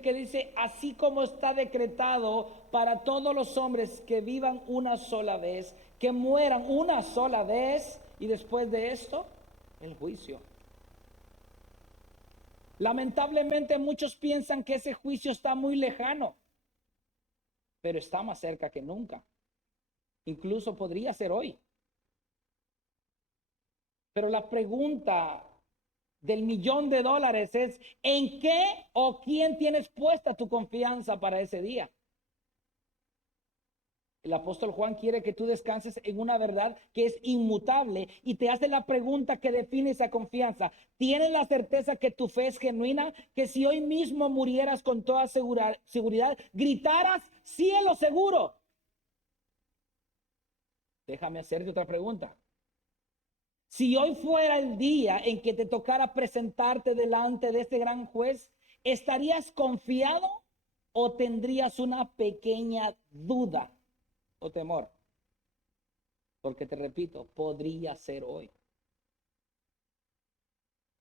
que dice, así como está decretado para todos los hombres que vivan una sola vez, que mueran una sola vez, y después de esto, el juicio. Lamentablemente muchos piensan que ese juicio está muy lejano, pero está más cerca que nunca. Incluso podría ser hoy. Pero la pregunta del $1,000,000 es, ¿en qué o quién tienes puesta tu confianza para ese día? El apóstol Juan quiere que tú descanses en una verdad que es inmutable y te hace la pregunta que define esa confianza. ¿Tienes la certeza que tu fe es genuina? Que si hoy mismo murieras con toda seguridad, gritaras, cielo seguro. Déjame hacerte otra pregunta. Si hoy fuera el día en que te tocara presentarte delante de este gran juez, ¿estarías confiado o tendrías una pequeña duda o temor? Porque te repito, podría ser hoy.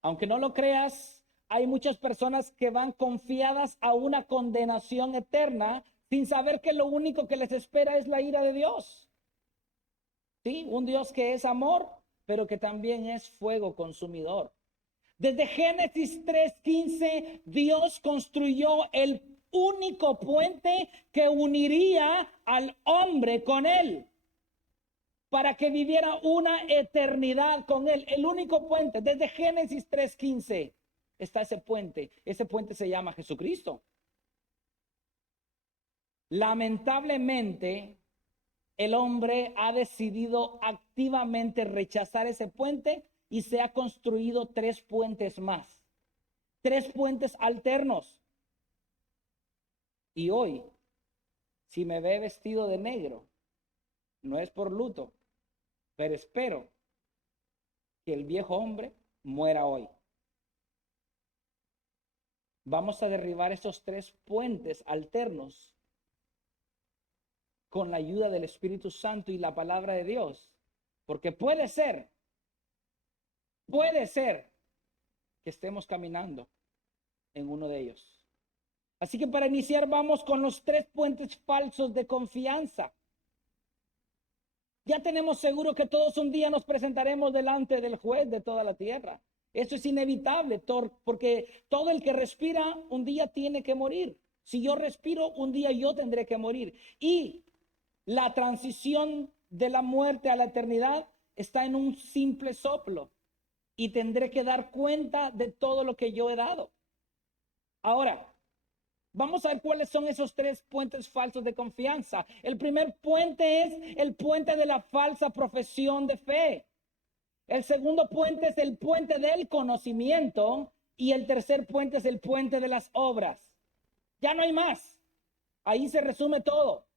Aunque no lo creas, hay muchas personas que van confiadas a una condenación eterna sin saber que lo único que les espera es la ira de Dios. Sí, un Dios que es amor, pero que también es fuego consumidor. Desde Génesis 3:15, Dios construyó el único puente que uniría al hombre con él, para que viviera una eternidad con él. El único puente, desde Génesis 3:15 está ese puente. Ese puente se llama Jesucristo. Lamentablemente, el hombre ha decidido activamente rechazar ese puente y se ha construido tres puentes más. Tres puentes alternos. Y hoy, si me ve vestido de negro, no es por luto, pero espero que el viejo hombre muera hoy. Vamos a derribar esos tres puentes alternos con la ayuda del Espíritu Santo y la palabra de Dios. Porque puede ser que estemos caminando en uno de ellos. Así que para iniciar vamos con los tres puentes falsos de confianza. Ya tenemos seguro que todos un día nos presentaremos delante del juez de toda la tierra. Eso es inevitable, porque todo el que respira un día tiene que morir. Si yo respiro, un día yo tendré que morir. Y la transición de la muerte a la eternidad está en un simple soplo. Y tendré que dar cuenta de todo lo que yo he dado. Ahora, vamos a ver cuáles son esos tres puentes falsos de confianza. El primer puente es el puente de la falsa profesión de fe. El segundo puente es el puente del conocimiento. Y el tercer puente es el puente de las obras. Ya no hay más. Ahí se resume todo.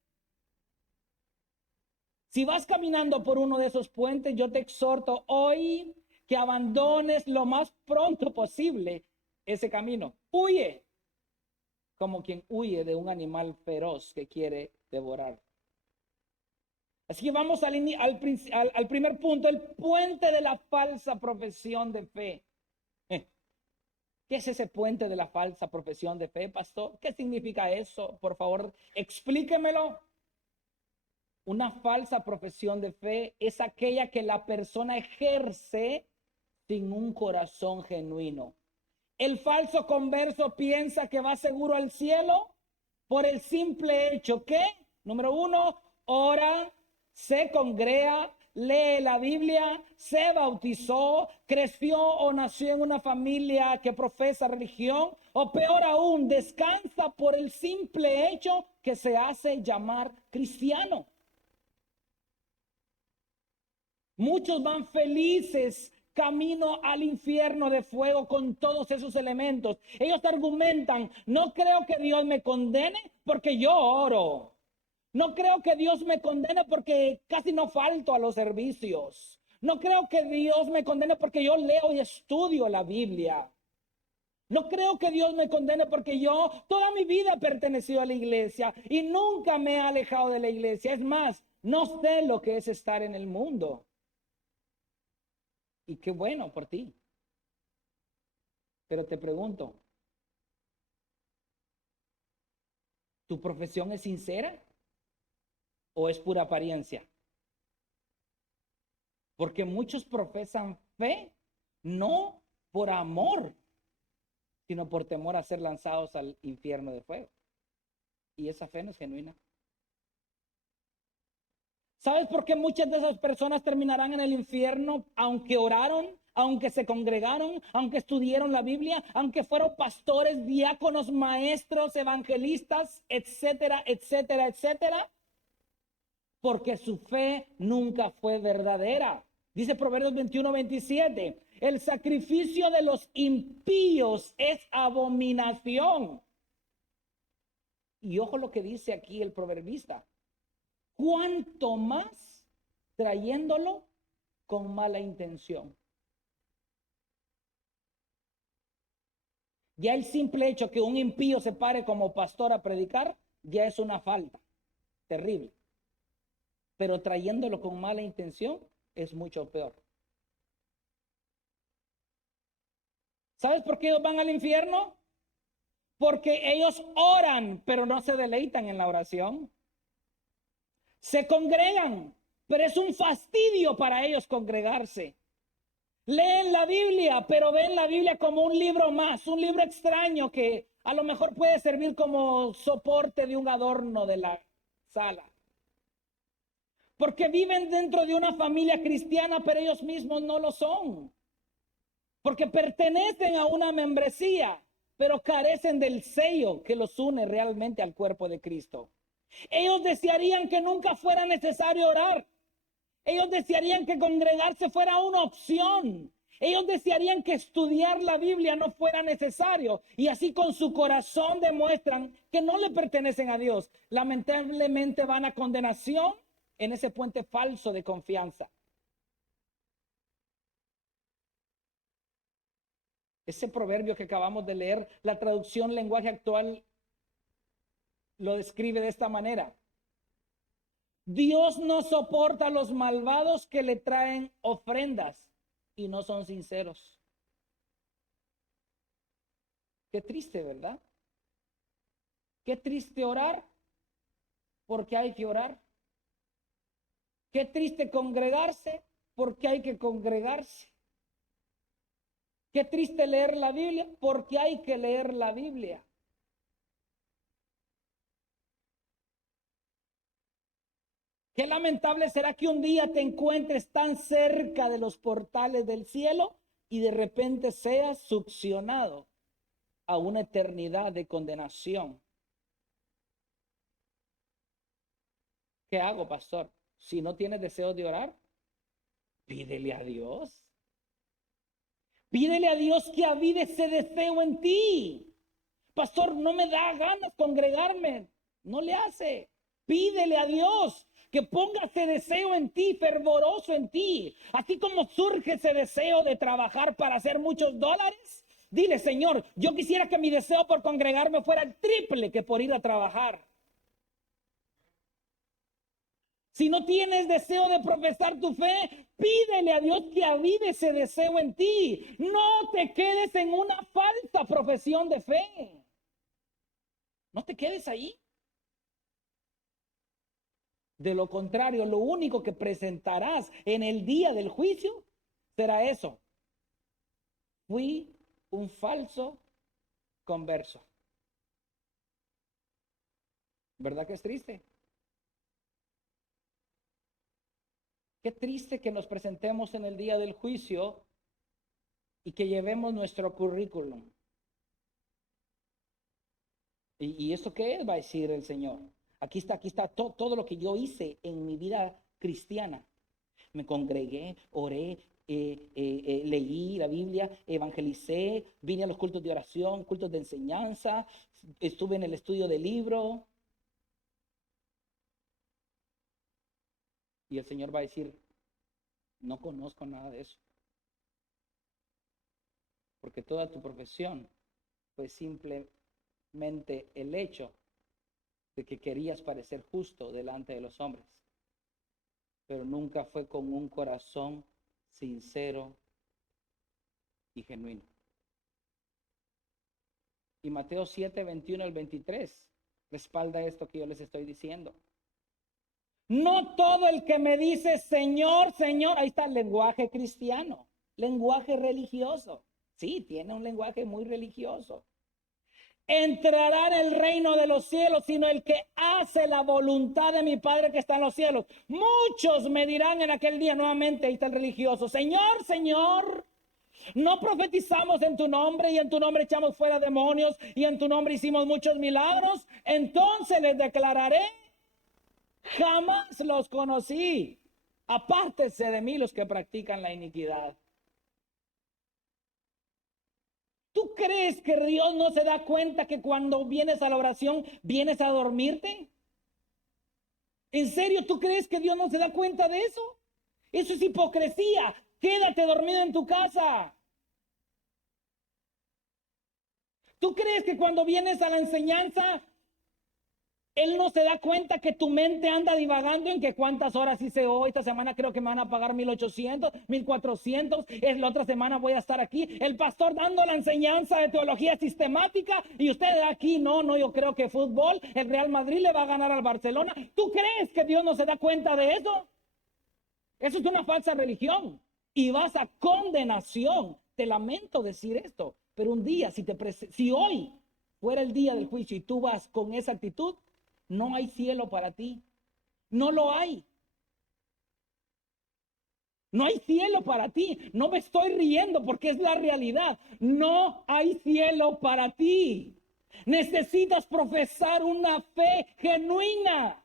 Si vas caminando por uno de esos puentes, yo te exhorto hoy que abandones lo más pronto posible ese camino. Huye, como quien huye de un animal feroz que quiere devorar. Así que vamos al primer punto, el puente de la falsa profesión de fe. ¿Qué es ese puente de la falsa profesión de fe, pastor? ¿Qué significa eso? Por favor, explíquemelo. Una falsa profesión de fe es aquella que la persona ejerce sin un corazón genuino. El falso converso piensa que va seguro al cielo por el simple hecho que, número uno, ora, se congrega, lee la Biblia, se bautizó, creció o nació en una familia que profesa religión, o peor aún, descansa por el simple hecho que se hace llamar cristiano. Muchos van felices camino al infierno de fuego con todos esos elementos. Ellos argumentan, no creo que Dios me condene porque yo oro. No creo que Dios me condene porque casi no falto a los servicios. No creo que Dios me condene porque yo leo y estudio la Biblia. No creo que Dios me condene porque yo toda mi vida he pertenecido a la iglesia y nunca me he alejado de la iglesia. Es más, no sé lo que es estar en el mundo. Y qué bueno por ti. Pero te pregunto, ¿Tu profesión es sincera o es pura apariencia? Porque muchos profesan fe no por amor, sino por temor a ser lanzados al infierno de fuego. Y esa fe no es genuina. ¿Sabes por qué muchas de esas personas terminarán en el infierno aunque oraron, aunque se congregaron, aunque estudiaron la Biblia, aunque fueron pastores, diáconos, maestros, evangelistas, etcétera, etcétera, etcétera? Porque su fe nunca fue verdadera. Dice Proverbios 21:27, el sacrificio de los impíos es abominación. Y ojo lo que dice aquí el proverbista, cuánto más trayéndolo con mala intención. Ya el simple hecho que un impío se pare como pastor a predicar, ya es una falta terrible. Pero trayéndolo con mala intención es mucho peor. ¿Sabes por qué ellos van al infierno? Porque ellos oran, pero no se deleitan en la oración. Se congregan, pero es un fastidio para ellos congregarse. Leen la Biblia, pero ven la Biblia como un libro más, un libro extraño que a lo mejor puede servir como soporte de un adorno de la sala. Porque viven dentro de una familia cristiana, pero ellos mismos no lo son. Porque pertenecen a una membresía, pero carecen del sello que los une realmente al cuerpo de Cristo. Ellos desearían que nunca fuera necesario orar. Ellos desearían que congregarse fuera una opción. Ellos desearían que estudiar la Biblia no fuera necesario. Y así con su corazón demuestran que no le pertenecen a Dios. Lamentablemente van a condenación en ese puente falso de confianza. Ese proverbio que acabamos de leer, la traducción lenguaje actual lo describe de esta manera. Dios no soporta a los malvados que le traen ofrendas y no son sinceros. Qué triste, ¿verdad? Qué triste orar porque hay que orar. Qué triste congregarse porque hay que congregarse. Qué triste leer la Biblia porque hay que leer la Biblia. Qué lamentable será que un día te encuentres tan cerca de los portales del cielo y de repente seas succionado a una eternidad de condenación. ¿Qué hago, pastor? Si no tienes deseo de orar, pídele a Dios. Pídele a Dios que avive ese deseo en ti. Pastor, no me da ganas congregarme. No le hace. Pídele a Dios que ponga ese deseo en ti, fervoroso en ti. Así como surge ese deseo de trabajar para hacer muchos dólares. Dile, Señor, yo quisiera que mi deseo por congregarme fuera el triple que por ir a trabajar. Si no tienes deseo de profesar tu fe, pídele a Dios que avive ese deseo en ti. No te quedes en una falsa profesión de fe. No te quedes ahí. De lo contrario, lo único que presentarás en el día del juicio será eso. Fui un falso converso. ¿Verdad que es triste? Qué triste que nos presentemos en el día del juicio y que llevemos nuestro currículum. ¿Y esto qué es? Va a decir el Señor. Aquí está todo lo que yo hice en mi vida cristiana. Me congregué, oré, leí la Biblia, evangelicé, vine a los cultos de oración, cultos de enseñanza, estuve en el estudio del libro. Y el Señor va a decir, no conozco nada de eso. Porque toda tu profesión fue simplemente el hecho de que querías parecer justo delante de los hombres, pero nunca fue con un corazón sincero y genuino. Y Mateo 7, 21 al 23 respalda esto que yo les estoy diciendo. No todo el que me dice Señor, Señor, ahí está el lenguaje cristiano, lenguaje religioso. Sí, tiene un lenguaje muy religioso. Entrará en el reino de los cielos, sino el que hace la voluntad de mi Padre que está en los cielos. Muchos me dirán en aquel día nuevamente, ahí está el religioso, Señor, Señor, no profetizamos en tu nombre y en tu nombre echamos fuera demonios y en tu nombre hicimos muchos milagros. Entonces les declararé, jamás los conocí. Apártense de mí los que practican la iniquidad. ¿Tú crees que Dios no se da cuenta que cuando vienes a la oración vienes a dormirte? ¿En serio tú crees que Dios no se da cuenta de eso? Eso es hipocresía. Quédate dormido en tu casa. ¿Tú crees que cuando vienes a la enseñanza Él no se da cuenta que tu mente anda divagando en que cuántas horas hice hoy? Esta semana creo que me van a pagar 1,800, 1,400. Es la otra semana voy a estar aquí. El pastor dando la enseñanza de teología sistemática y usted aquí, no, yo creo que fútbol, el Real Madrid le va a ganar al Barcelona. ¿Tú crees que Dios no se da cuenta de eso? Eso es una falsa religión y vas a condenación. Te lamento decir esto, pero un día, si hoy fuera el día del juicio y tú vas con esa actitud, no hay cielo para ti. No lo hay. No hay cielo para ti. No me estoy riendo porque es la realidad. No hay cielo para ti. Necesitas profesar una fe genuina.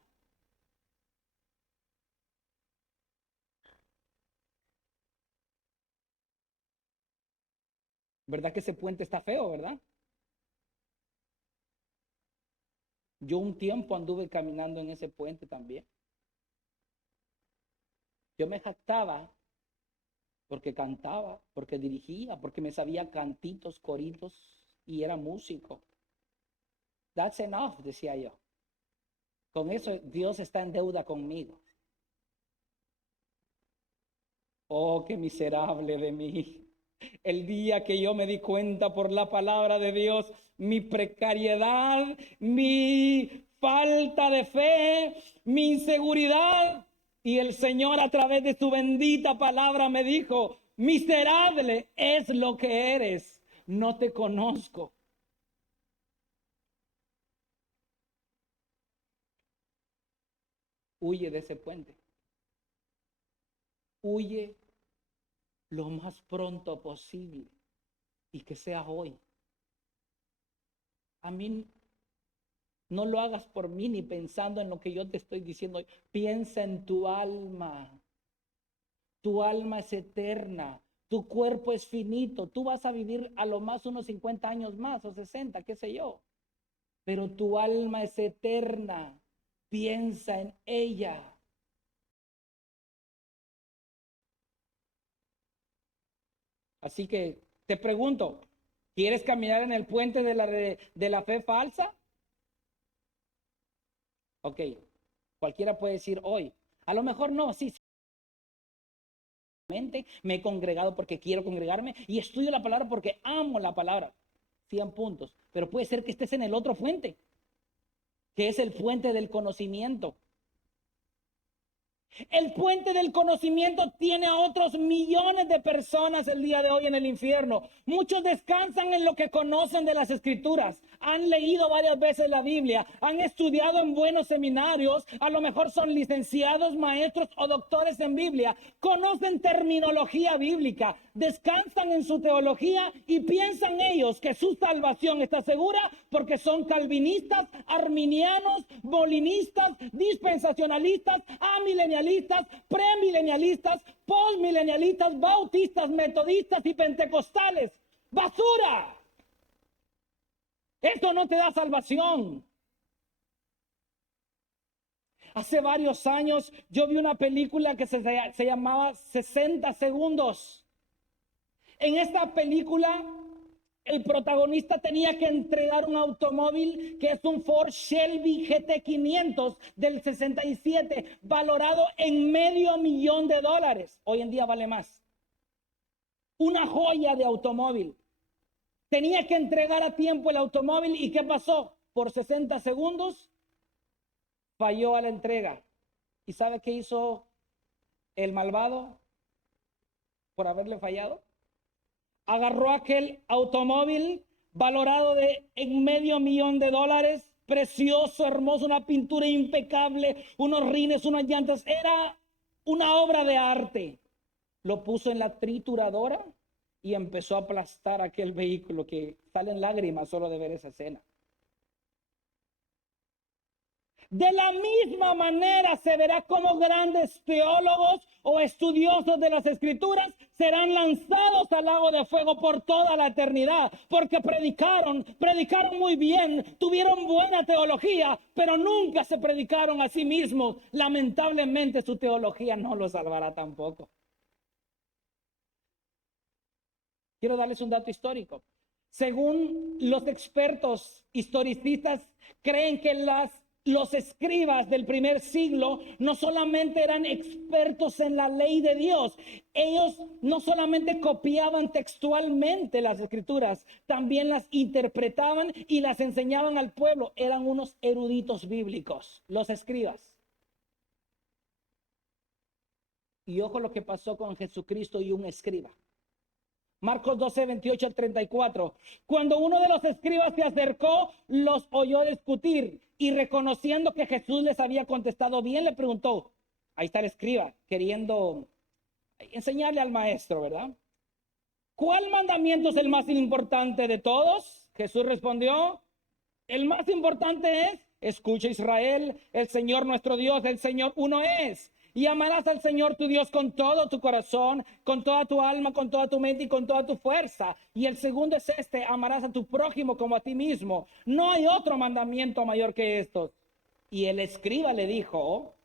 ¿Verdad que ese puente está feo, verdad? Yo un tiempo anduve caminando en ese puente también. Yo me jactaba porque cantaba, porque dirigía, porque me sabía cantitos, coritos y era músico. That's enough, decía yo. Con eso Dios está en deuda conmigo. Oh, qué miserable de mí. El día que yo me di cuenta por la palabra de Dios, mi precariedad, mi falta de fe, mi inseguridad. Y el Señor a través de su bendita palabra me dijo, miserable es lo que eres, no te conozco. Huye de ese puente. Huye lo más pronto posible y que sea hoy. A mí no lo hagas por mí ni pensando en lo que yo te estoy diciendo. Piensa en tu alma. Tu alma es eterna. Tu cuerpo es finito. Tú vas a vivir a lo más unos 50 años más o 60, qué sé yo. Pero tu alma es eterna. Piensa en ella. Así que te pregunto, ¿quieres caminar en el puente de la fe falsa? Ok, cualquiera puede decir hoy. A lo mejor no, sí. Me he congregado porque quiero congregarme y estudio la palabra porque amo la palabra. 100 puntos. Pero puede ser que estés en el otro puente, que es el puente del conocimiento. El puente del conocimiento tiene a otros millones de personas el día de hoy en el infierno. Muchos descansan en lo que conocen de las escrituras. Han leído varias veces la Biblia, han estudiado en buenos seminarios, a lo mejor son licenciados, maestros o doctores en Biblia. Conocen terminología bíblica, descansan en su teología y piensan ellos que su salvación está segura porque son calvinistas, arminianos, molinistas, dispensacionalistas, amilenialistas, premilenialistas, postmilenialistas, bautistas, metodistas y pentecostales. ¡Basura! Esto no te da salvación. Hace varios años yo vi una película que se llamaba 60 segundos. En esta película el protagonista tenía que entregar un automóvil que es un Ford Shelby GT500 del 67, valorado en $500,000. Hoy en día vale más. Una joya de automóvil. Tenía que entregar a tiempo el automóvil y ¿qué pasó? por 60 segundos, falló a la entrega. ¿Y sabe qué hizo el malvado por haberle fallado? Agarró aquel automóvil valorado en $500,000, precioso, hermoso, una pintura impecable, unos rines, unas llantas, era una obra de arte. Lo puso en la trituradora y empezó a aplastar aquel vehículo, que salen lágrimas solo de ver esa escena. De la misma manera se verá cómo grandes teólogos o estudiosos de las Escrituras serán lanzados al lago de fuego por toda la eternidad, porque predicaron muy bien, tuvieron buena teología, pero nunca se predicaron a sí mismos. Lamentablemente su teología no los salvará tampoco. Quiero darles un dato histórico. Según los expertos historicistas, creen que los escribas del primer siglo no solamente eran expertos en la ley de Dios, ellos no solamente copiaban textualmente las escrituras, también las interpretaban y las enseñaban al pueblo. Eran unos eruditos bíblicos, los escribas. Y ojo lo que pasó con Jesucristo y un escriba. Marcos 12, 28 al 34. Cuando uno de los escribas se acercó, los oyó discutir y reconociendo que Jesús les había contestado bien, le preguntó, ahí está el escriba, queriendo enseñarle al maestro, ¿verdad? ¿Cuál mandamiento es el más importante de todos? Jesús respondió, el más importante es, escucha Israel, el Señor nuestro Dios, el Señor uno es. Y amarás al Señor tu Dios con todo tu corazón, con toda tu alma, con toda tu mente y con toda tu fuerza. Y el segundo es este, amarás a tu prójimo como a ti mismo. No hay otro mandamiento mayor que estos. Y el escriba le dijo,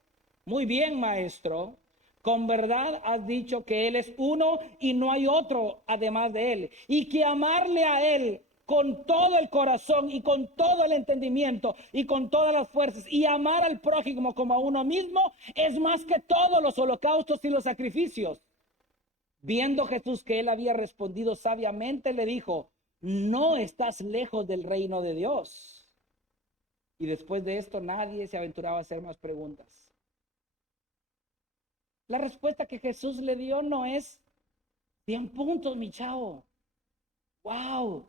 muy bien, maestro, con verdad has dicho que Él es uno y no hay otro además de Él. Y que amarle a Él con todo el corazón y con todo el entendimiento y con todas las fuerzas y amar al prójimo como a uno mismo es más que todos los holocaustos y los sacrificios. Viendo Jesús que él había respondido sabiamente, le dijo, no estás lejos del reino de Dios. Y después de esto nadie se aventuraba a hacer más preguntas. La respuesta que Jesús le dio no es 100 puntos, mi chavo. ¡Wow!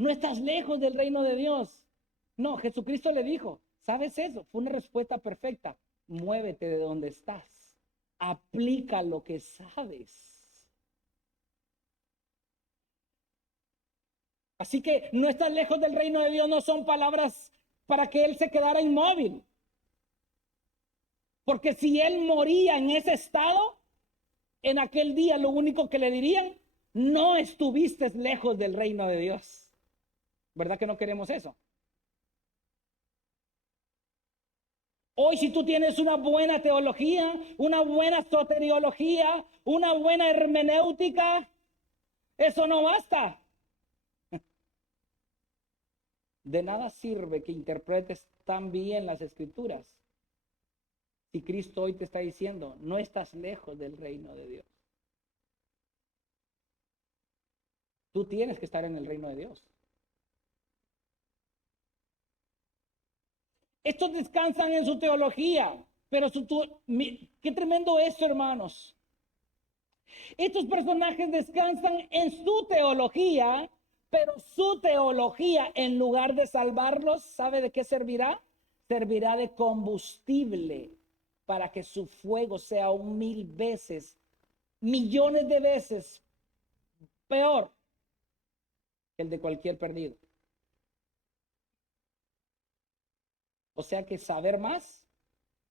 No estás lejos del reino de Dios. No, Jesucristo le dijo, ¿sabes eso? Fue una respuesta perfecta. Muévete de donde estás. Aplica lo que sabes. Así que no estás lejos del reino de Dios, no son palabras para que él se quedara inmóvil. Porque si él moría en ese estado, en aquel día lo único que le dirían, no estuviste lejos del reino de Dios. ¿Verdad que no queremos eso? Hoy si tú tienes una buena teología, una buena soteriología, una buena hermenéutica, eso no basta. De nada sirve que interpretes tan bien las escrituras si Cristo hoy te está diciendo, no estás lejos del reino de Dios. Tú tienes que estar en el reino de Dios. Estos descansan en su teología, pero qué tremendo esto, hermanos. Estos personajes descansan en su teología, pero su teología, en lugar de salvarlos, ¿sabe de qué servirá? Servirá de combustible para que su fuego sea 1000 veces, millones de veces peor que el de cualquier perdido. O sea que saber más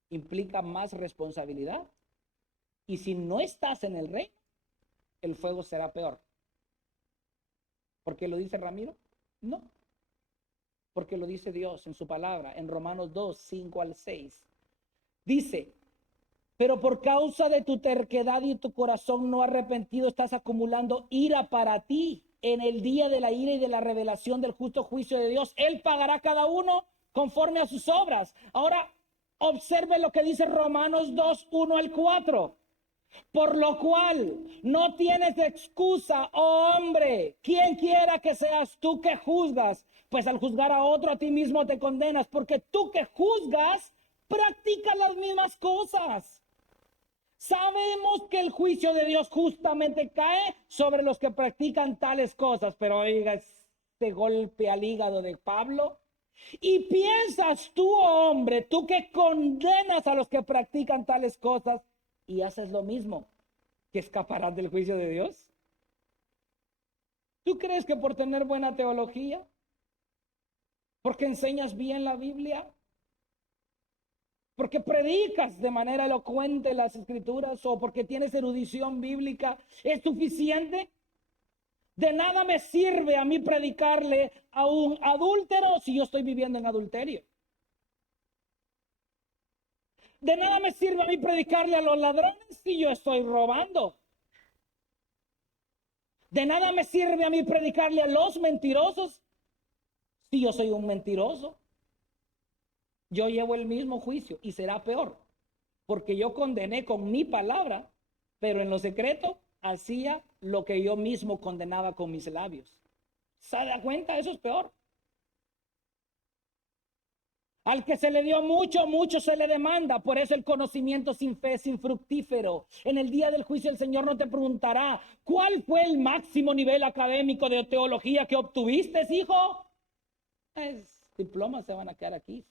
implica más responsabilidad. Y si no estás en el reino, el fuego será peor. ¿Por qué lo dice Ramiro? No. Porque lo dice Dios en su palabra, en Romanos 2, 5 al 6. Dice, pero por causa de tu terquedad y tu corazón no arrepentido, estás acumulando ira para ti en el día de la ira y de la revelación del justo juicio de Dios. Él pagará a cada uno conforme a sus obras. Ahora, observe lo que dice Romanos 2, 1 al 4. Por lo cual, no tienes excusa, oh hombre, quien quiera que seas tú que juzgas, Pues al juzgar a otro, a ti mismo te condenas, porque tú que juzgas, practicas las mismas cosas. Sabemos que el juicio de Dios justamente cae sobre los que practican tales cosas, pero oiga, este golpe al hígado de Pablo. Y piensas tú, hombre, tú que condenas a los que practican tales cosas y haces lo mismo, que escaparás del juicio de Dios. ¿Tú crees que por tener buena teología, porque enseñas bien la Biblia, porque predicas de manera elocuente las escrituras o porque tienes erudición bíblica, es suficiente? De nada me sirve a mí predicarle a un adúltero si yo estoy viviendo en adulterio. De nada me sirve a mí predicarle a los ladrones si yo estoy robando. De nada me sirve a mí predicarle a los mentirosos si yo soy un mentiroso. Yo llevo el mismo juicio y será peor, porque yo condené con mi palabra, pero en lo secreto hacía lo que yo mismo condenaba con mis labios. ¿Se da cuenta? Eso es peor. Al que se le dio mucho, mucho se le demanda. Por eso el conocimiento sin fe es infructífero. En el día del juicio el Señor no te preguntará, ¿cuál fue el máximo nivel académico de teología que obtuviste, hijo? Diplomas se van a quedar aquí.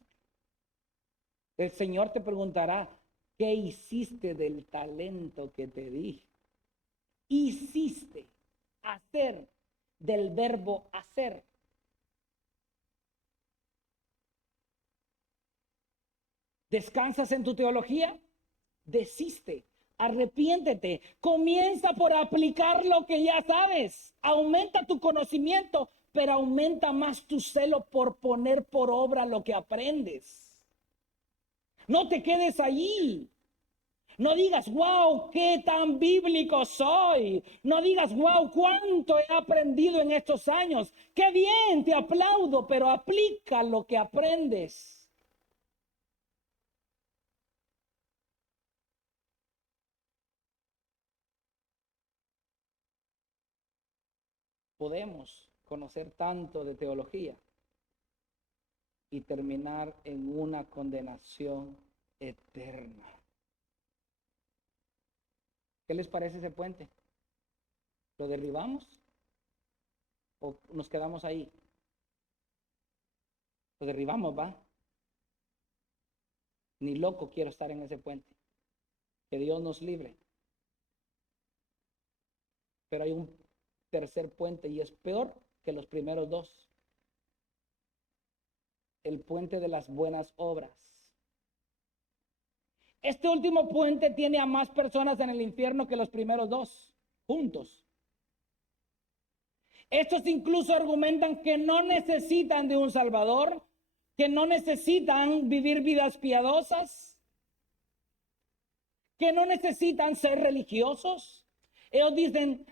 El Señor te preguntará, ¿qué hiciste del talento que te di? Hiciste, hacer, del verbo hacer. ¿Descansas en tu teología? Desiste, arrepiéntete, comienza por aplicar lo que ya sabes. Aumenta tu conocimiento, pero aumenta más tu celo por poner por obra lo que aprendes. No te quedes allí. No digas, wow, qué tan bíblico soy. No digas, wow, cuánto he aprendido en estos años. Qué bien, te aplaudo, pero aplica lo que aprendes. Podemos conocer tanto de teología y terminar en una condenación eterna. ¿Qué les parece ese puente? ¿Lo derribamos o nos quedamos ahí? Lo derribamos, ¿va? Ni loco quiero estar en ese puente. Que Dios nos libre. Pero hay un tercer puente y es peor que los primeros dos. El puente de las buenas obras. Este último puente tiene a más personas en el infierno que los primeros dos, juntos. Estos incluso argumentan que no necesitan de un Salvador, que no necesitan vivir vidas piadosas, que no necesitan ser religiosos. Ellos dicen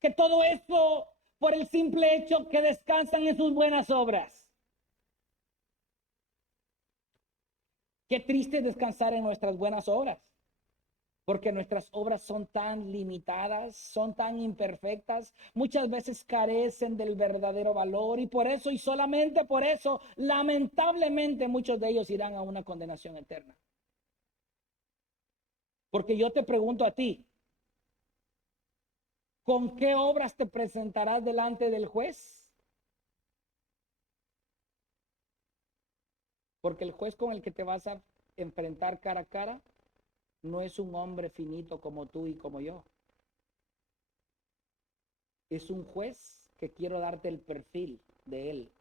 que todo esto por el simple hecho que descansan en sus buenas obras. Qué triste descansar en nuestras buenas obras, porque nuestras obras son tan limitadas, son tan imperfectas, muchas veces carecen del verdadero valor y por eso y solamente por eso, lamentablemente muchos de ellos irán a una condenación eterna. Porque yo te pregunto a ti, ¿con qué obras te presentarás delante del juez? Porque el juez con el que te vas a enfrentar cara a cara no es un hombre finito como tú y como yo. Es un juez que quiero darte el perfil de él.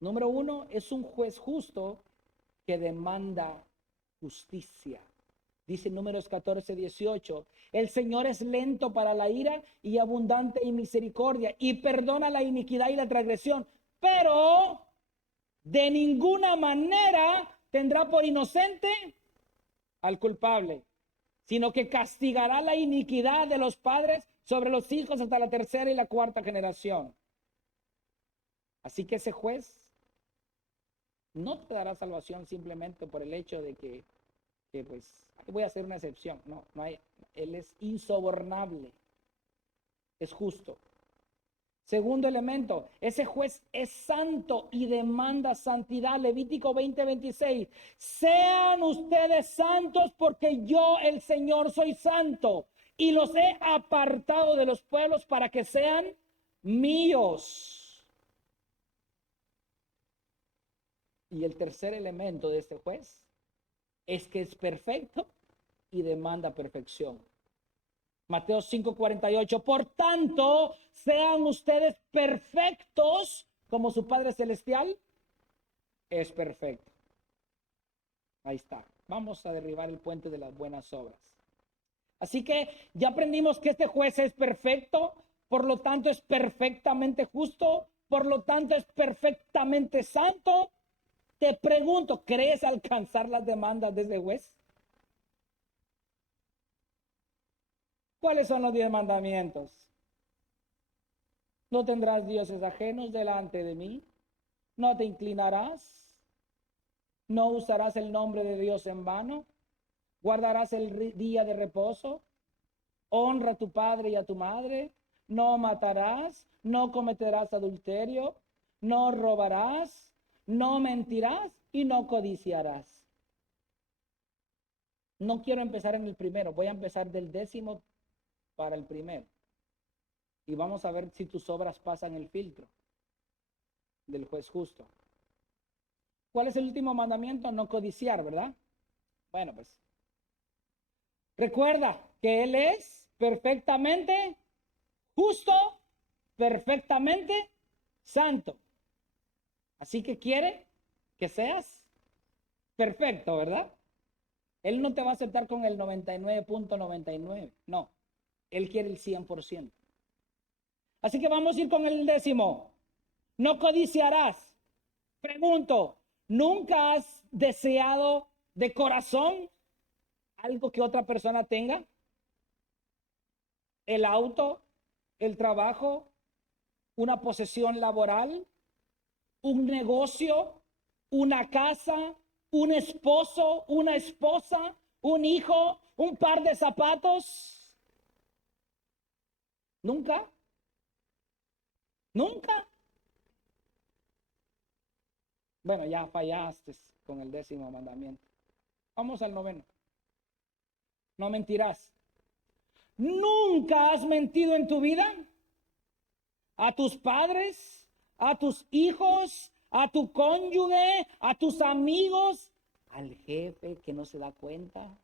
Número uno, es un juez justo que demanda justicia. Dice Números 14:18, el Señor es lento para la ira y abundante en misericordia y perdona la iniquidad y la transgresión, pero de ninguna manera tendrá por inocente al culpable, sino que castigará la iniquidad de los padres sobre los hijos hasta la tercera y la cuarta generación. Así que ese juez no te dará salvación simplemente por el hecho de que pues voy a hacer una excepción. No hay, él es insobornable, es justo. Segundo elemento, ese juez es santo y demanda santidad. Levítico 20:26. Sean ustedes santos porque yo, el Señor, soy santo y los he apartado de los pueblos para que sean míos. Y el tercer elemento de este juez es que es perfecto y demanda perfección. Mateo 5:48, por tanto, sean ustedes perfectos como su Padre Celestial es perfecto. Ahí está. Vamos a derribar el puente de las buenas obras. Así que ya aprendimos que este juez es perfecto, por lo tanto es perfectamente justo, por lo tanto es perfectamente santo. Te pregunto, ¿crees alcanzar las demandas de ese juez? ¿Cuáles son los 10 mandamientos? No tendrás dioses ajenos delante de mí. No te inclinarás. No usarás el nombre de Dios en vano. Guardarás el día de reposo. Honra a tu padre y a tu madre. No matarás. No cometerás adulterio. No robarás. No mentirás y no codiciarás. No quiero empezar en el primero. Voy a empezar del 10º para el primero. Y vamos a ver si tus obras pasan el filtro del juez justo. ¿Cuál es el último mandamiento? No codiciar, ¿verdad? Bueno, pues recuerda que Él es perfectamente justo, perfectamente santo. Así que quiere que seas perfecto, ¿verdad? Él no te va a aceptar con el 99.99. No, Él quiere el 100%. Así que vamos a ir con el 10º. No codiciarás. Pregunto, ¿nunca has deseado de corazón algo que otra persona tenga? El auto, el trabajo, una posesión laboral, un negocio, una casa, un esposo, una esposa, un hijo, un par de zapatos. ¿Nunca? ¿Nunca? Bueno, ya fallaste con el 10º mandamiento. Vamos al 9º. No mentirás. ¿Nunca has mentido en tu vida? ¿A tus padres? ¿A tus hijos? ¿A tu cónyuge? ¿A tus amigos? ¿Al jefe que no se da cuenta?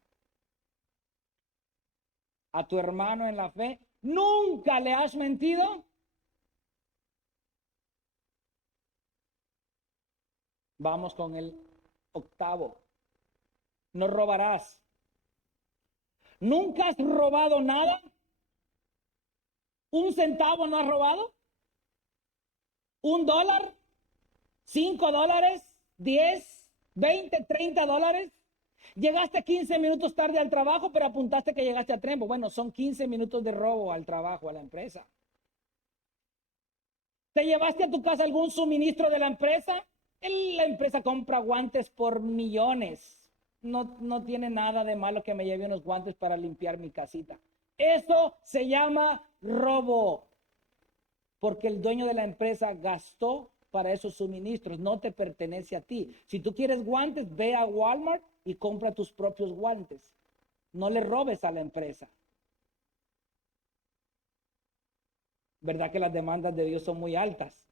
¿A tu hermano en la fe? ¿Nunca le has mentido? Vamos con el 8º. No robarás. ¿Nunca has robado nada? ¿Un centavo no has robado? ¿$1? $5? ¿10? ¿20? ¿30? Llegaste 15 minutos tarde al trabajo, pero apuntaste que llegaste a tiempo. Bueno, son 15 minutos de robo al trabajo, a la empresa. ¿Te llevaste a tu casa algún suministro de la empresa? La empresa compra guantes por millones. No tiene nada de malo que me lleve unos guantes para limpiar mi casita. Eso se llama robo, porque el dueño de la empresa gastó para esos suministros, no te pertenece a ti. Si tú quieres guantes, ve a Walmart y compra tus propios guantes. No le robes a la empresa. ¿Verdad que las demandas de Dios son muy altas?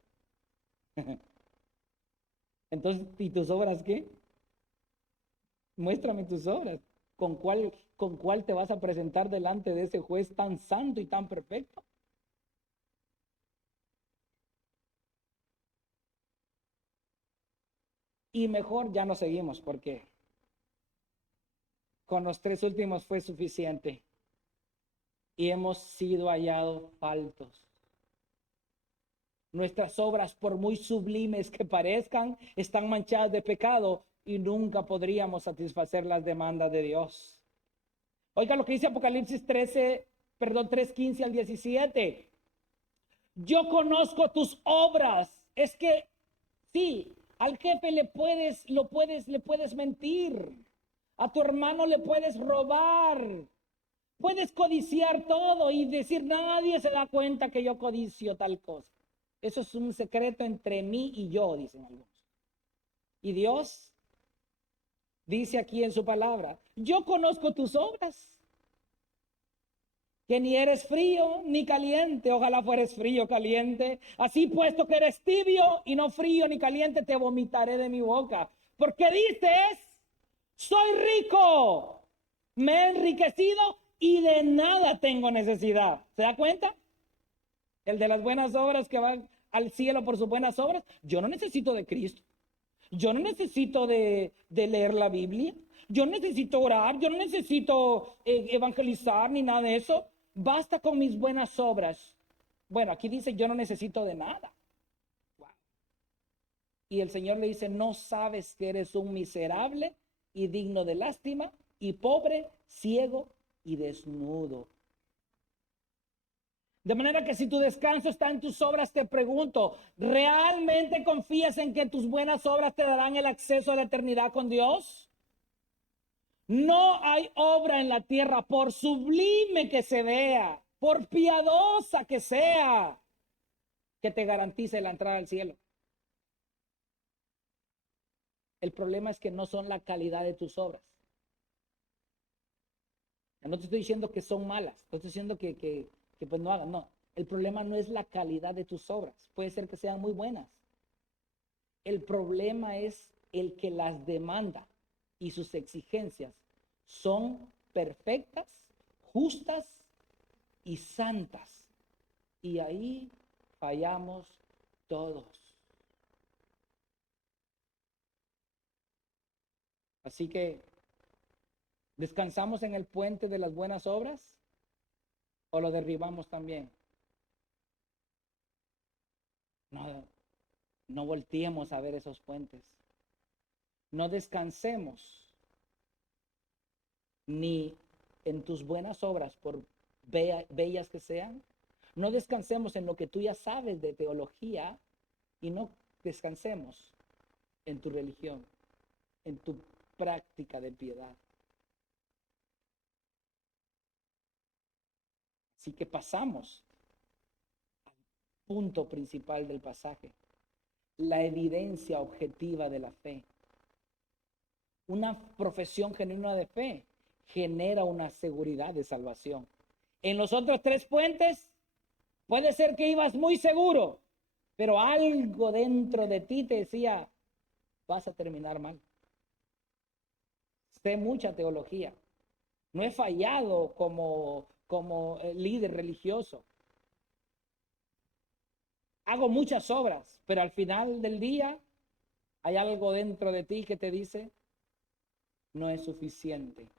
Entonces, ¿y tus obras qué? Muéstrame tus obras. ¿Con cuál te vas a presentar delante de ese juez tan santo y tan perfecto? Y mejor ya no seguimos, porque con los 3 últimos fue suficiente. Y hemos sido hallados faltos. Nuestras obras, por muy sublimes que parezcan, están manchadas de pecado y nunca podríamos satisfacer las demandas de Dios. Oiga lo que dice Apocalipsis 3:15 al 17. Yo conozco tus obras. Es que sí, al jefe le puedes mentir. A tu hermano le puedes robar. Puedes codiciar todo y decir, nadie se da cuenta que yo codicio tal cosa. Eso es un secreto entre mí y yo, dicen algunos. Y Dios dice aquí en su palabra, yo conozco tus obras, que ni eres frío ni caliente, ojalá fueres frío o caliente. Así puesto que eres tibio y no frío ni caliente, te vomitaré de mi boca. Porque dices, soy rico, me he enriquecido y de nada tengo necesidad. ¿Se da cuenta? El de las buenas obras que va al cielo por sus buenas obras. Yo no necesito de Cristo. Yo no necesito de leer la Biblia. Yo no necesito orar. Yo no necesito evangelizar ni nada de eso. Basta con mis buenas obras. Bueno, aquí dice yo no necesito de nada. Wow. Y el Señor le dice, no sabes que eres un miserable y digno de lástima y pobre, ciego y desnudo. De manera que si tu descanso está en tus obras, te pregunto, ¿realmente confías en que tus buenas obras te darán el acceso a la eternidad con Dios? No hay obra en la tierra, por sublime que se vea, por piadosa que sea, que te garantice la entrada al cielo. El problema es que no son la calidad de tus obras. No te estoy diciendo que son malas, no estoy diciendo que pues no hagan, no. El problema no es la calidad de tus obras, puede ser que sean muy buenas. El problema es el que las demanda y sus exigencias son perfectas, justas y santas. Y ahí fallamos todos. Así que, ¿descansamos en el puente de las buenas obras o lo derribamos también? No volteemos a ver esos puentes. No descansemos ni en tus buenas obras, por bellas que sean. No descansemos en lo que tú ya sabes de teología y no descansemos en tu religión, en tu práctica de piedad. Así que pasamos al punto principal del pasaje, la evidencia objetiva de la fe. Una profesión genuina de fe genera una seguridad de salvación. En los otros tres puentes, puede ser que ibas muy seguro, pero algo dentro de ti te decía, vas a terminar mal. Sé mucha teología. No he fallado como líder religioso. Hago muchas obras, pero al final del día hay algo dentro de ti que te dice, no es suficiente,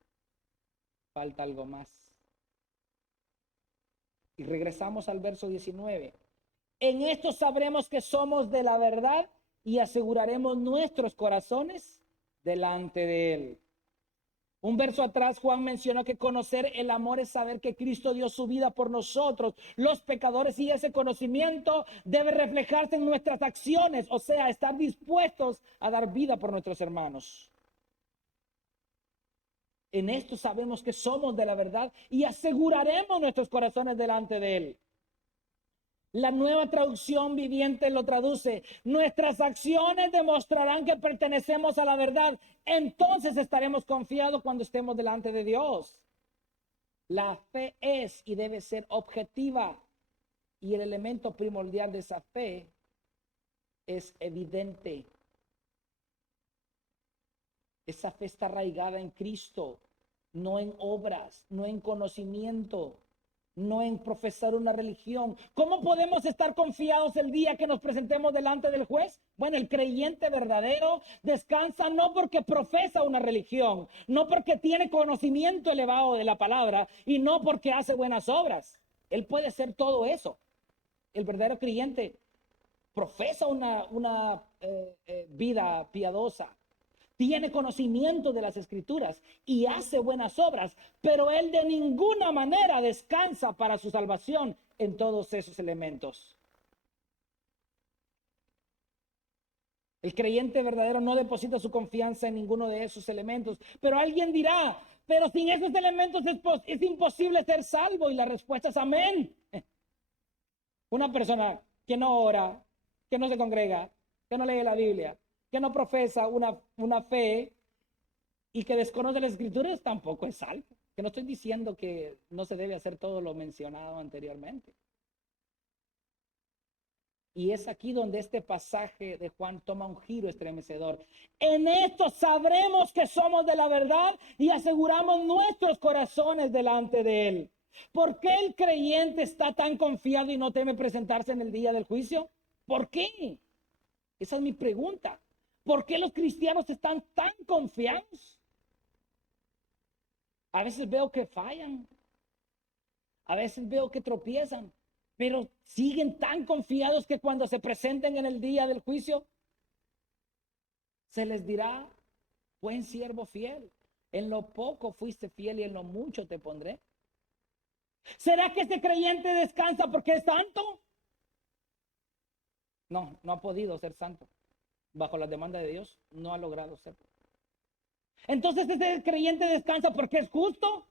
falta algo más. Y regresamos al verso 19. En esto sabremos que somos de la verdad y aseguraremos nuestros corazones delante de Él. Un verso atrás Juan mencionó que conocer el amor es saber que Cristo dio su vida por nosotros, los pecadores, y ese conocimiento debe reflejarse en nuestras acciones, o sea, estar dispuestos a dar vida por nuestros hermanos. En esto sabemos que somos de la verdad y aseguraremos nuestros corazones delante de Él. La Nueva Traducción Viviente lo traduce: nuestras acciones demostrarán que pertenecemos a la verdad. Entonces estaremos confiados cuando estemos delante de Dios. La fe es y debe ser objetiva. Y el elemento primordial de esa fe es evidente. Esa fe está arraigada en Cristo, no en obras, no en conocimiento, no en profesar una religión. ¿Cómo podemos estar confiados el día que nos presentemos delante del juez? Bueno, el creyente verdadero descansa no porque profesa una religión, no porque tiene conocimiento elevado de la palabra y no porque hace buenas obras. Él puede ser todo eso. El verdadero creyente profesa una vida piadosa, tiene conocimiento de las Escrituras y hace buenas obras, pero él de ninguna manera descansa para su salvación en todos esos elementos. El creyente verdadero no deposita su confianza en ninguno de esos elementos, pero alguien dirá, pero sin esos elementos es imposible ser salvo, y la respuesta es amén. Una persona que no ora, que no se congrega, que no lee la Biblia, que no profesa una fe y que desconoce las escrituras, tampoco es salvo. Que no estoy diciendo que no se debe hacer todo lo mencionado anteriormente. Y es aquí donde este pasaje de Juan toma un giro estremecedor. En esto sabremos que somos de la verdad y aseguramos nuestros corazones delante de Él. ¿Por qué el creyente está tan confiado y no teme presentarse en el día del juicio? ¿Por qué? Esa es mi pregunta. ¿Por qué los cristianos están tan confiados? A veces veo que fallan. A veces veo que tropiezan. Pero siguen tan confiados que cuando se presenten en el día del juicio, se les dirá, buen siervo fiel, en lo poco fuiste fiel y en lo mucho te pondré. ¿Será que este creyente descansa porque es santo? No, no ha podido ser santo. Bajo la demanda de Dios, no ha logrado serlo. Entonces, ¿este creyente descansa porque es justo?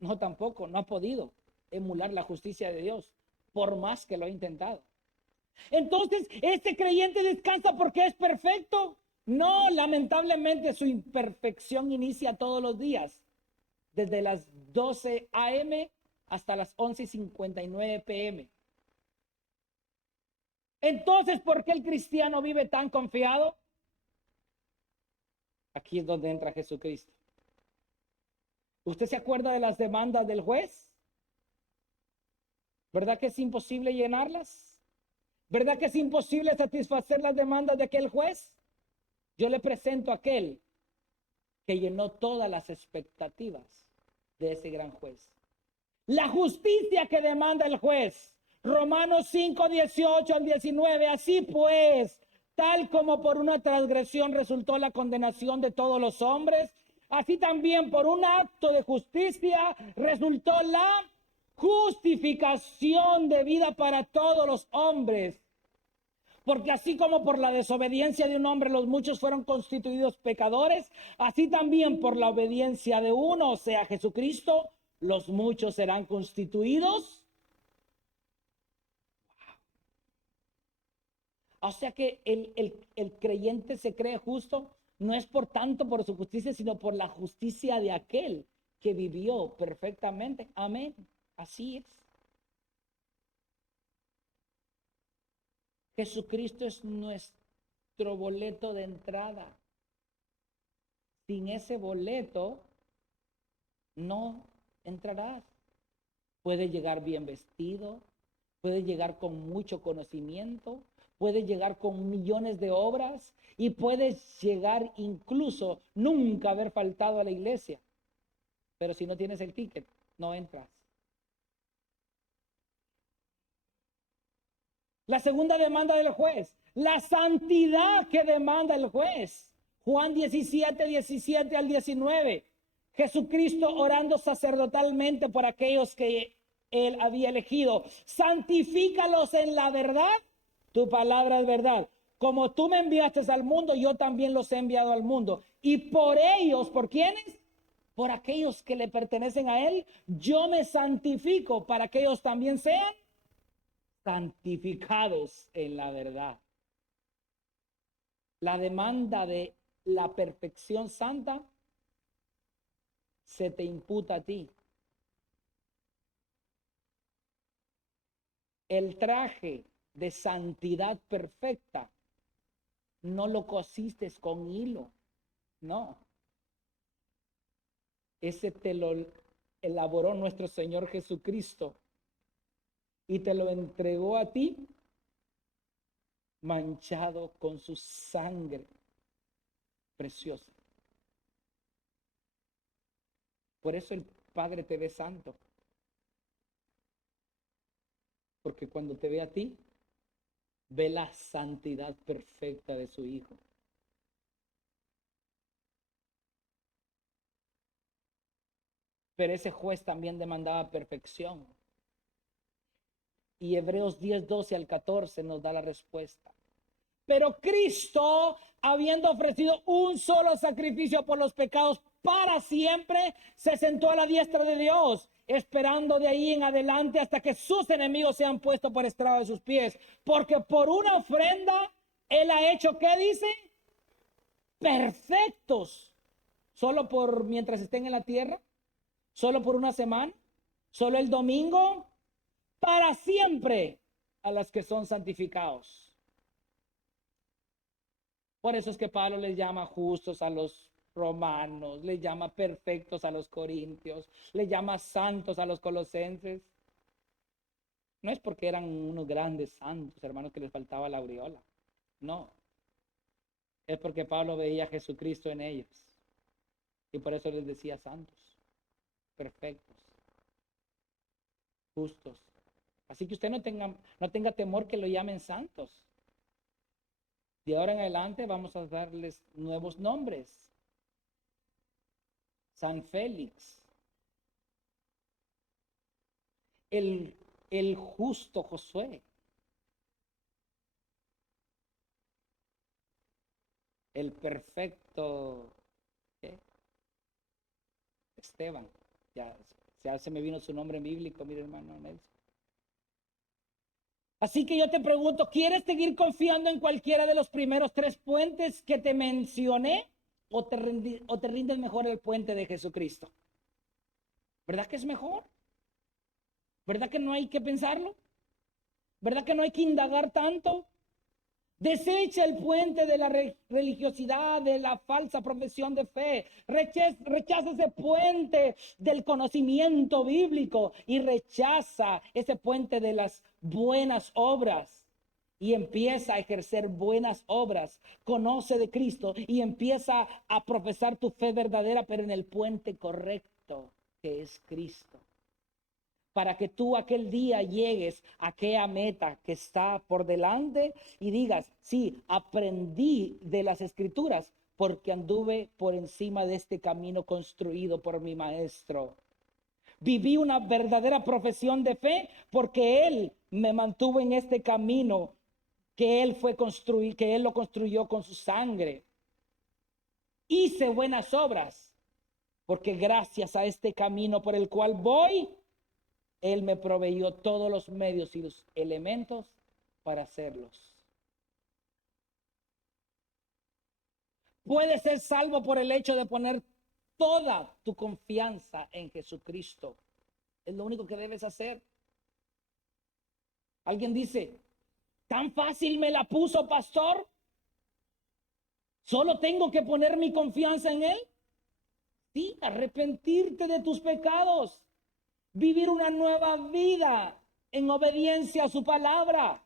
No, tampoco, no ha podido emular la justicia de Dios, por más que lo ha intentado. Entonces, ¿este creyente descansa porque es perfecto? No, lamentablemente su imperfección inicia todos los días, desde las 12 a.m. hasta las 11:59 p.m. Entonces, ¿por qué el cristiano vive tan confiado? Aquí es donde entra Jesucristo. ¿Usted se acuerda de las demandas del juez? ¿Verdad que es imposible llenarlas? ¿Verdad que es imposible satisfacer las demandas de aquel juez? Yo le presento a aquel que llenó todas las expectativas de ese gran juez. La justicia que demanda el juez. Romanos 5:18 al 19. Así pues, tal como por una transgresión resultó la condenación de todos los hombres, así también por un acto de justicia resultó la justificación de vida para todos los hombres. Porque así como por la desobediencia de un hombre los muchos fueron constituidos pecadores, así también por la obediencia de uno, o sea, Jesucristo, los muchos serán constituidos. O sea que el creyente se cree justo, no es por tanto por su justicia, sino por la justicia de aquel que vivió perfectamente. Amén. Así es. Jesucristo es nuestro boleto de entrada. Sin ese boleto no entrarás. Puede llegar bien vestido, puede llegar con mucho conocimiento, puede llegar con millones de obras y puedes llegar incluso nunca haber faltado a la iglesia. Pero si no tienes el ticket, no entras. La segunda demanda del juez, la santidad que demanda el juez. Juan 17 al 19. Jesucristo orando sacerdotalmente por aquellos que él había elegido. Santifícalos en la verdad. Tu palabra es verdad. Como tú me enviaste al mundo, yo también los he enviado al mundo. Y por ellos, ¿por quiénes? Por aquellos que le pertenecen a él, yo me santifico para que ellos también sean santificados en la verdad. La demanda de la perfección santa se te imputa a ti. El traje de santidad perfecta no lo cosiste con hilo, no. Ese te lo elaboró nuestro Señor Jesucristo y te lo entregó a ti manchado con su sangre preciosa. Por eso el Padre te ve santo. Porque cuando te ve a ti, ve la santidad perfecta de su Hijo. Pero ese juez también demandaba perfección. Y Hebreos 10:12 al 14 nos da la respuesta. Pero Cristo, habiendo ofrecido un solo sacrificio por los pecados para siempre, se sentó a la diestra de Dios. esperando de ahí en adelante hasta que sus enemigos sean puestos por estrado de sus pies. Porque por una ofrenda, Él ha hecho, ¿qué dice? Perfectos. Solo por mientras estén en la tierra, solo por una semana, solo el domingo, para siempre a las que son santificados. Por eso es que Pablo les llama justos a los romanos, les llama perfectos a los corintios, les llama santos a los colosenses. No es porque eran unos grandes santos, hermanos, que les faltaba la aureola. No. Es porque Pablo veía a Jesucristo en ellos. Y por eso les decía santos, perfectos, justos. Así que usted no tenga temor que lo llamen santos. De ahora en adelante vamos a darles nuevos nombres. San Félix, el justo Josué, el perfecto Esteban. Ya se me vino su nombre bíblico, mire hermano Nelson. Así que yo te pregunto, ¿quieres seguir confiando en cualquiera de los primeros 3 puentes que te mencioné? ¿O te rindes mejor el puente de Jesucristo? ¿Verdad que es mejor? ¿Verdad que no hay que pensarlo? ¿Verdad que no hay que indagar tanto? Desecha el puente de la religiosidad, de la falsa profesión de fe. Rechaza ese puente del conocimiento bíblico y rechaza ese puente de las buenas obras. Y empieza a ejercer buenas obras. Conoce de Cristo y empieza a profesar tu fe verdadera, pero en el puente correcto, que es Cristo. Para que tú aquel día llegues a aquella meta que está por delante y digas, sí, aprendí de las escrituras porque anduve por encima de este camino construido por mi maestro. Viví una verdadera profesión de fe porque Él me mantuvo en este camino que Él lo construyó con su sangre. Hice buenas obras porque gracias a este camino por el cual voy, Él me proveyó todos los medios y los elementos para hacerlos. Puedes ser salvo por el hecho de poner toda tu confianza en Jesucristo. Es lo único que debes hacer. Alguien dice, ¿tan fácil me la puso, pastor? ¿Solo tengo que poner mi confianza en Él? Sí, arrepentirte de tus pecados. Vivir una nueva vida en obediencia a su palabra.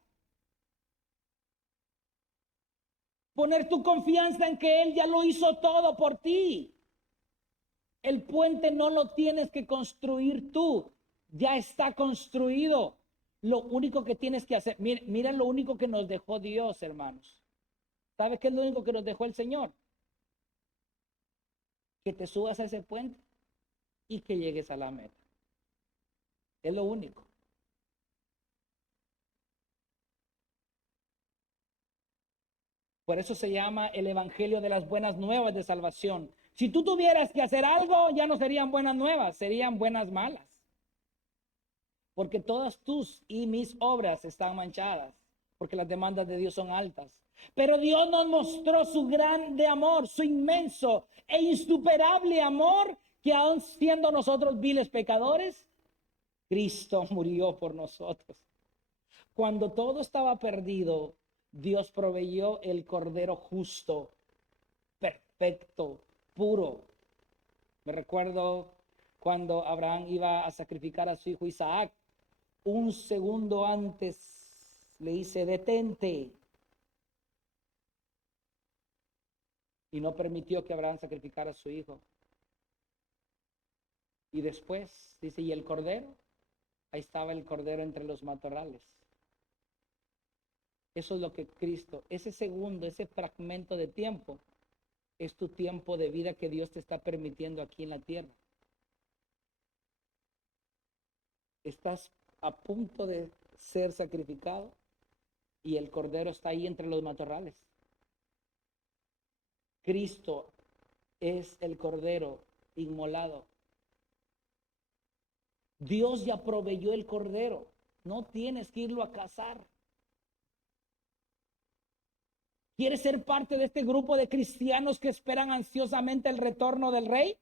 Poner tu confianza en que Él ya lo hizo todo por ti. El puente no lo tienes que construir tú, ya está construido. Lo único que tienes que hacer, mira lo único que nos dejó Dios, hermanos. ¿Sabes qué es lo único que nos dejó el Señor? Que te subas a ese puente y que llegues a la meta. Es lo único. Por eso se llama el Evangelio de las Buenas Nuevas de Salvación. Si tú tuvieras que hacer algo, ya no serían buenas nuevas, serían buenas malas. Porque todas tus y mis obras están manchadas, porque las demandas de Dios son altas. Pero Dios nos mostró su grande amor, su inmenso e insuperable amor, que aun siendo nosotros viles pecadores, Cristo murió por nosotros. Cuando todo estaba perdido, Dios proveyó el Cordero justo, perfecto, puro. Me recuerdo cuando Abraham iba a sacrificar a su hijo Isaac. Un segundo antes le dice, detente. Y no permitió que Abraham sacrificara a su hijo. Y después dice, ¿y el cordero? Ahí estaba el cordero entre los matorrales. Eso es lo que Cristo, ese segundo, ese fragmento de tiempo, es tu tiempo de vida que Dios te está permitiendo aquí en la tierra. Estás a punto de ser sacrificado y el cordero está ahí entre los matorrales. Cristo es el cordero inmolado. Dios ya proveyó el cordero. No tienes que irlo a cazar. ¿Quieres ser parte de este grupo de cristianos que esperan ansiosamente el retorno del Rey?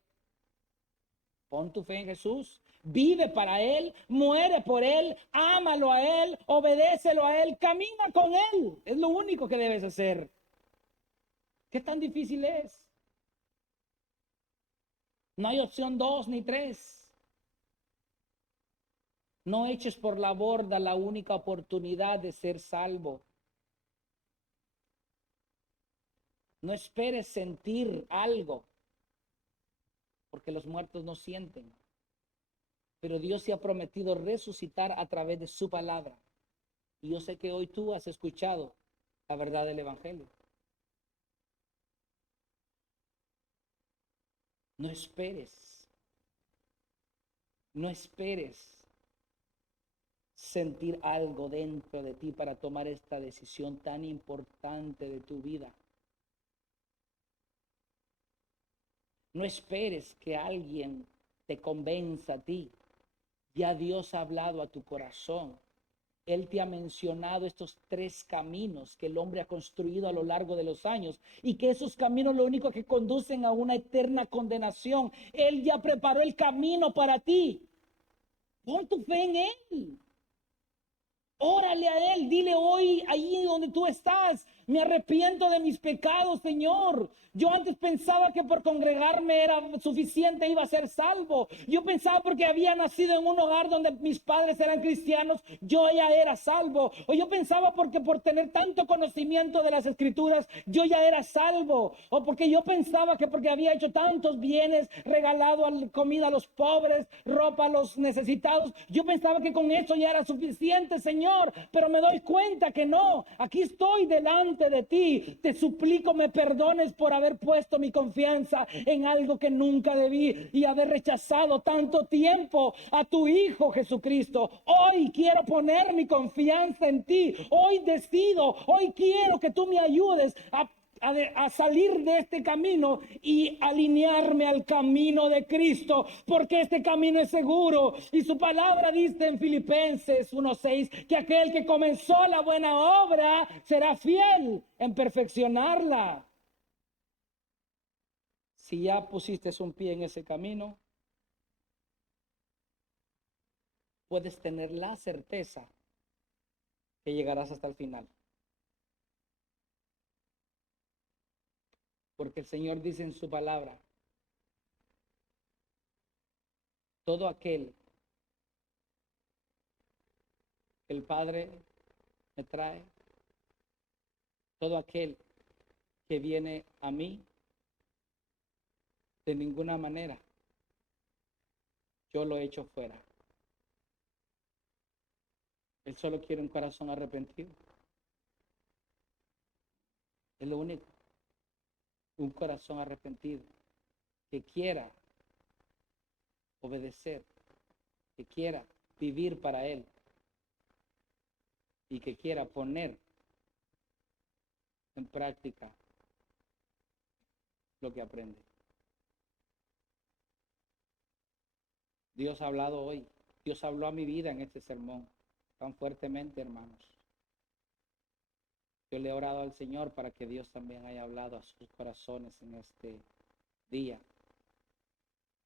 Pon tu fe en Jesús. Vive para Él, muere por Él, ámalo a Él, obedécelo a Él, camina con Él. Es lo único que debes hacer. ¿Qué tan difícil es? No hay opción 2 ni 3. No eches por la borda la única oportunidad de ser salvo. No esperes sentir algo, porque los muertos no sienten. Pero Dios se ha prometido resucitar a través de su palabra. Y yo sé que hoy tú has escuchado la verdad del Evangelio. No esperes. No esperes sentir algo dentro de ti para tomar esta decisión tan importante de tu vida. No esperes que alguien te convenza a ti. Ya Dios ha hablado a tu corazón. Él te ha mencionado estos 3 caminos que el hombre ha construido a lo largo de los años y que esos caminos lo único que conducen a una eterna condenación. Él ya preparó el camino para ti. Pon tu fe en Él. Órale a Él, dile hoy, ahí donde tú estás, me arrepiento de mis pecados, Señor. Yo antes pensaba que por congregarme era suficiente, iba a ser salvo. Yo pensaba porque había nacido en un hogar donde mis padres eran cristianos, yo ya era salvo. O yo pensaba porque por tener tanto conocimiento de las Escrituras, yo ya era salvo. O porque yo pensaba que porque había hecho tantos bienes, regalado comida a los pobres, ropa a los necesitados, yo pensaba que con eso ya era suficiente, Señor. Pero me doy cuenta que no. Aquí estoy delante de ti. Te suplico me perdones por haber puesto mi confianza en algo que nunca debí y haber rechazado tanto tiempo a tu Hijo Jesucristo. Hoy quiero poner mi confianza en ti. Hoy decido, hoy quiero que tú me ayudes a salir de este camino y alinearme al camino de Cristo, porque este camino es seguro. Y su palabra dice en Filipenses 1:6 que aquel que comenzó la buena obra será fiel en perfeccionarla. Si ya pusiste un pie en ese camino, puedes tener la certeza que llegarás hasta el final. Porque el Señor dice en su palabra, todo aquel que el Padre me trae, todo aquel que viene a mí, de ninguna manera yo lo echo fuera. Él solo quiere un corazón arrepentido. Es lo único. Un corazón arrepentido que quiera obedecer, que quiera vivir para Él y que quiera poner en práctica lo que aprende. Dios ha hablado hoy. Dios habló a mi vida en este sermón tan fuertemente, hermanos. Yo le he orado al Señor para que Dios también haya hablado a sus corazones en este día.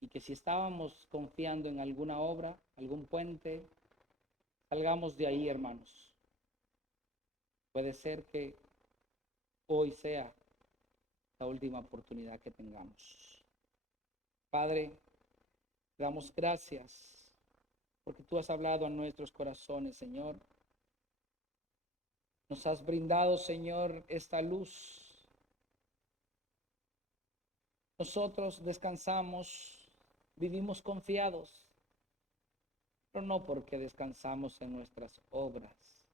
Y que si estábamos confiando en alguna obra, algún puente, salgamos de ahí, hermanos. Puede ser que hoy sea la última oportunidad que tengamos. Padre, te damos gracias porque tú has hablado a nuestros corazones, Señor. Nos has brindado, Señor, esta luz. Nosotros descansamos, vivimos confiados, pero no porque descansamos en nuestras obras,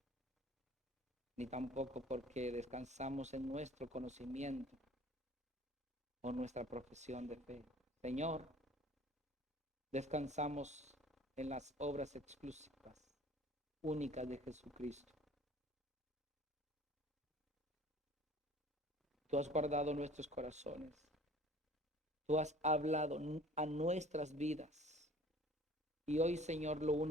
ni tampoco porque descansamos en nuestro conocimiento o nuestra profesión de fe. Señor, descansamos en las obras exclusivas, únicas de Jesucristo. Tú has guardado nuestros corazones. Tú has hablado a nuestras vidas Y hoy, Señor, lo único